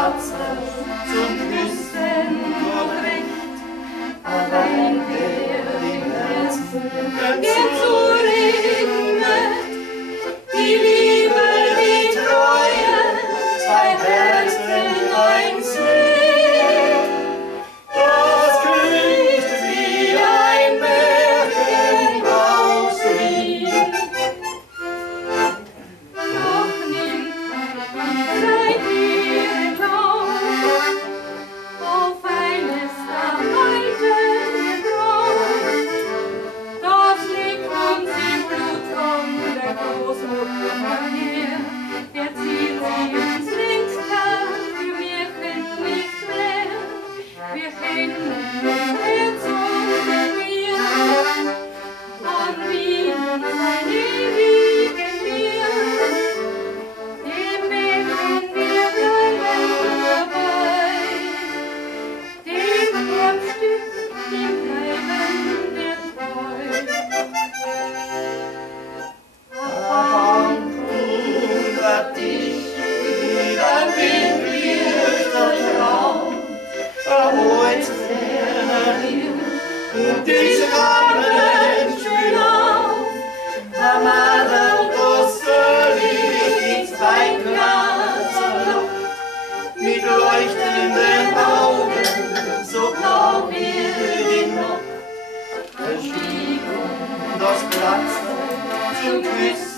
Platz zum Küssen noch recht. Allein wer im Herzen der zuregnet, die Liebe, die Treue, zwei Herzen, ein See. Das klingt wie ein Märchen aus Wien. Doch nimmt seid ihr Traum auf eines erhaltenen Traum. Das liegt uns im Blut von der Großmutter her. Erzählt sie uns längst klar, wir kennen nicht mehr. Wir kennen das Herz und wir an Wien sein ewigen Wir. Dem werden wir bleiben dabei, dem Herzstück, dem bleiben wir treu. Hundert dich wieder Wind durch der Traum, erholt ferner hin und dich rammen schön auf. Amada Licht ins Weinglas erlockt, mit leuchtenden Augen, so blau wie die Nacht. Verschwiegen das Platz zum Küssen